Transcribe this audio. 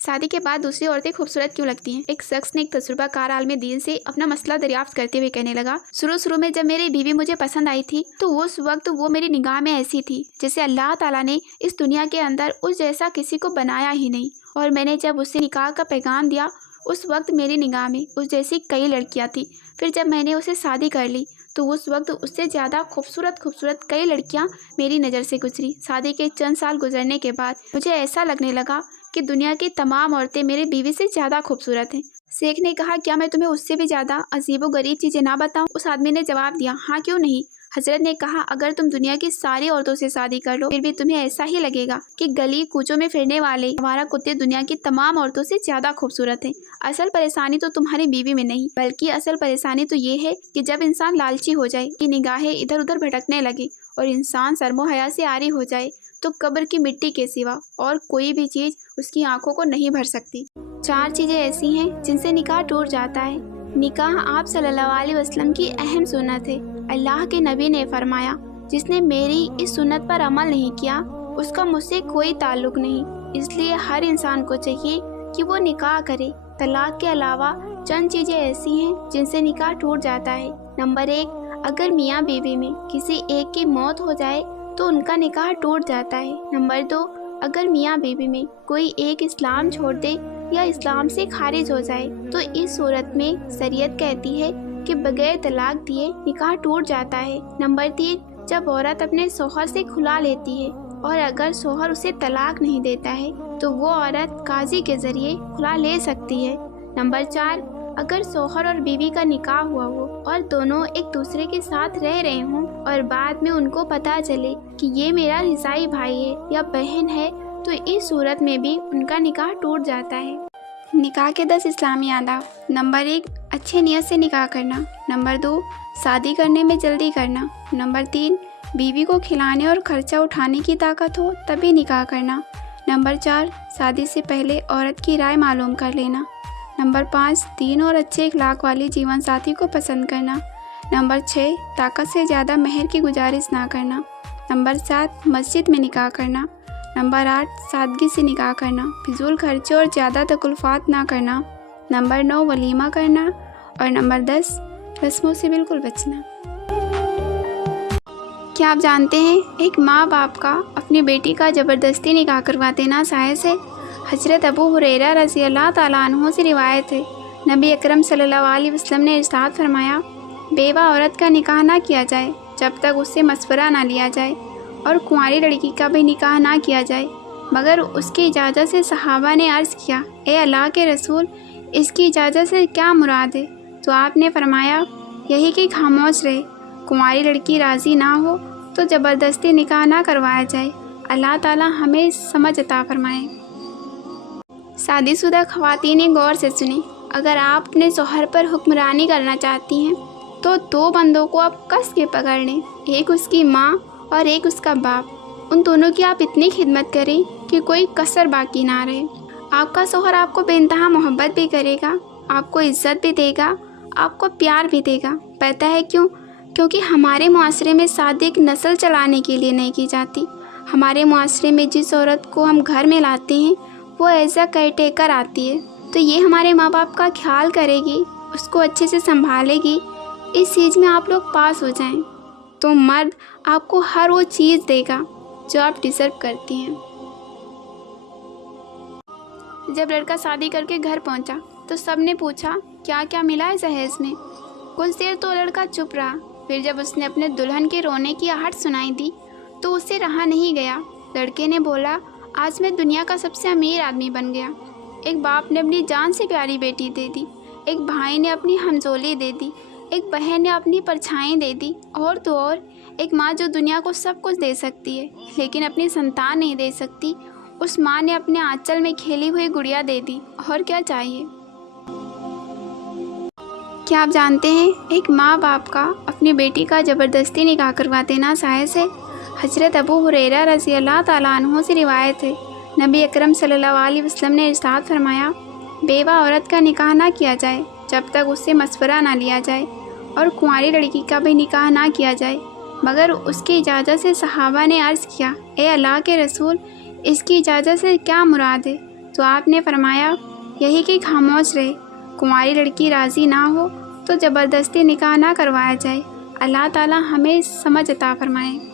शादी के बाद दूसरी औरतें खूबसूरत क्यों लगती हैं? एक शख्स ने एक तजुर्बा कार आलम दीन से अपना मसला दरियाफ्त करते हुए कहने लगा, शुरू में जब मेरी बीवी मुझे पसंद आई थी तो उस वक्त वो मेरी निगाह में ऐसी थी जैसे अल्लाह ताला ने इस दुनिया के अंदर उस जैसा किसी को बनाया ही नहीं। और मैंने जब उससे निकाह का पैगाम दिया उस वक्त मेरी निगाह में उस जैसी कई लड़कियां थी। फिर जब मैंने उसे शादी कर ली तो उस वक्त उससे ज़्यादा खूबसूरत कई लड़कियां मेरी नज़र से गुजरी। शादी के चंद साल गुजरने के बाद मुझे ऐसा लगने लगा कि दुनिया की तमाम औरतें मेरी बीवी से ज़्यादा खूबसूरत हैं। शेख ने कहा, क्या मैं तुम्हें उससे भी ज़्यादा अजीब व गरीब चीज़ें ना बताऊं? उस आदमी ने जवाब दिया, हाँ क्यों नहीं। हजरत ने कहा, अगर तुम दुनिया की सारी औरतों से शादी कर लो फिर भी तुम्हें ऐसा ही लगेगा कि गली कूचों में फिरने वाले हमारा कुत्ते दुनिया की तमाम औरतों से ज़्यादा खूबसूरत हैं। असल परेशानी तो तुम्हारी बीवी में नहीं बल्कि असल परेशानी तो ये है कि जब इंसान लालची हो जाए कि निगाहें इधर उधर भटकने लगे और इंसान शर्मो हया से आरी हो जाए तो कब्र की मिट्टी के सिवा और कोई भी चीज़ उसकी आंखों को नहीं भर सकती। 4 चीज़ें ऐसी हैं जिनसे निकाह टूट जाता है। निकाह आप सल्लल्लाहु अलैहि वसल्लम की अहम सुन्नत है। अल्लाह के नबी ने फरमाया, जिसने मेरी इस सुन्नत पर अमल नहीं किया उसका मुझसे कोई ताल्लुक नहीं। इसलिए हर इंसान को चाहिए कि वो निकाह करे। तलाक के अलावा चंद चीज़ें ऐसी हैं जिनसे निकाह टूट जाता है। नंबर 1, अगर मियाँ बीवी में किसी एक की मौत हो जाए तो उनका निकाह टूट जाता है। नंबर 2, अगर मियाँ बीवी में कोई एक इस्लाम छोड़ दे या इस्लाम से खारिज हो जाए तो इस सूरत में शरीयत कहती है कि बगैर तलाक दिए निकाह टूट जाता है। नंबर 3, जब औरत अपने शौहर से खुला लेती है और अगर शौहर उसे तलाक नहीं देता है तो वो औरत काजी के जरिए खुला ले सकती है। नंबर 4, अगर शौहर और बीवी का निकाह हुआ हो और दोनों एक दूसरे के साथ रह रहे हों और बाद में उनको पता चले कि ये मेरा रिसाई भाई है या बहन है तो इस सूरत में भी उनका निकाह टूट जाता है। निकाह के 10 इस्लामी आदाब। नंबर 1, अच्छे नियत से निकाह करना। नंबर 2, शादी करने में जल्दी करना। नंबर 3, बीवी को खिलाने और खर्चा उठाने की ताकत हो तभी निकाह करना। नंबर 4, शादी से पहले औरत की राय मालूम कर लेना। नंबर 5, दीन और अच्छे अखलाक वाली जीवन साथी को पसंद करना। नंबर 6, ताकत से ज़्यादा मेहर की गुजारिश ना करना। नंबर 7, मस्जिद में निकाह करना। नंबर 8, सादगी से निकाह करना, फिजूल खर्चे और ज़्यादा तकल्लुफ़ात ना करना। नंबर 9, वलीमा करना। और नंबर 10, रस्मों से बिल्कुल बचना। क्या आप जानते हैं एक माँ बाप का अपनी बेटी का ज़बरदस्ती निकाह करवा देना जायज़ है? हज़रत अबू हुरैरा रज़ी अल्लाह ताला अन्हु से रिवायत है, नबी अकरम सल्लल्लाहु अलैहि वसल्लम ने इरशाद फरमाया, बेवा औरत का निकाह ना किया जाए जब तक उससे मशवरा ना लिया जाए और कुंवारी लड़की का भी निकाह ना किया जाए मगर उसकी इजाज़त से। सहाबा ने अर्ज़ किया, ए अल्लाह के रसूल, इसकी इजाज़त से क्या मुराद है? तो आपने फरमाया, यही कि खामोश रहे, कुंवारी लड़की राज़ी ना हो तो ज़बरदस्ती निकाह ना करवाया जाए। अल्लाह ताला हमें समझ अता फरमाए। शादीशुदा ख़वातीन गौर से सुने, अगर आप अपने शौहर पर हुक्मरानी करना चाहती हैं तो 2 बंदों को आप कस के पकड़ लें, एक उसकी माँ और एक उसका बाप। उन दोनों की आप इतनी खिदमत करें कि कोई कसर बाकी ना रहे। आपका शौहर आपको बेइंतहा मोहब्बत भी करेगा, आपको इज़्ज़त भी देगा, आपको प्यार भी देगा। पता है क्यों? क्योंकि हमारे मुआशरे में शादी एक नस्ल चलाने के लिए नहीं की जाती। हमारे मुआशरे में जिस औरत को हम घर में लाते हैं वो एज अ केयरटेकर आती है, तो ये हमारे माँ बाप का ख्याल करेगी, उसको अच्छे से संभालेगी। इस चीज़ में आप लोग पास हो जाएं तो मर्द आपको हर वो चीज़ देगा जो आप डिज़र्व करती हैं। जब लड़का शादी करके घर पहुंचा तो सबने पूछा, क्या क्या मिला है जहेज में? कुछ देर तो लड़का चुप रहा, फिर जब उसने अपने दुल्हन के रोने की आहट सुनाई दी तो उससे रहा नहीं गया। लड़के ने बोला, आज मैं दुनिया का सबसे अमीर आदमी बन गया। एक बाप ने अपनी जान से प्यारी बेटी दे दी, एक भाई ने अपनी हमजोली दे दी, एक बहन ने अपनी परछाई दे दी, और तो और एक माँ जो दुनिया को सब कुछ दे सकती है लेकिन अपनी संतान नहीं दे सकती, उस माँ ने अपने आंचल में खेली हुई गुड़िया दे दी। और क्या चाहिए? क्या आप जानते हैं एक माँ बाप का अपनी बेटी का ज़बरदस्ती निकाह करवा देना जायज़ है? हज़रत अबू हुरैरा रज़ी अल्लाह ताला अन्हु से रिवायत है, नबी अकरम सल्लल्लाहु अलैहि वसल्लम ने इरशाद फरमाया, बेवा औरत का निकाह ना किया जाए जब तक उससे मशवरा ना लिया जाए और कुंवारी लड़की का भी निकाह ना किया जाए मगर उसकी इजाज़त से। सहाबा ने अर्ज़ किया, ए अल्लाह के रसूल, इसकी इजाज़त से क्या मुराद है? तो تو آپ نے فرمایا یہی کہ خاموش رہے، کنواری لڑکی راضی نہ ہو تو زبردستی نکاح نہ کروایا جائے۔ اللہ تعالی ہمیں سمجھ عطا فرمائے۔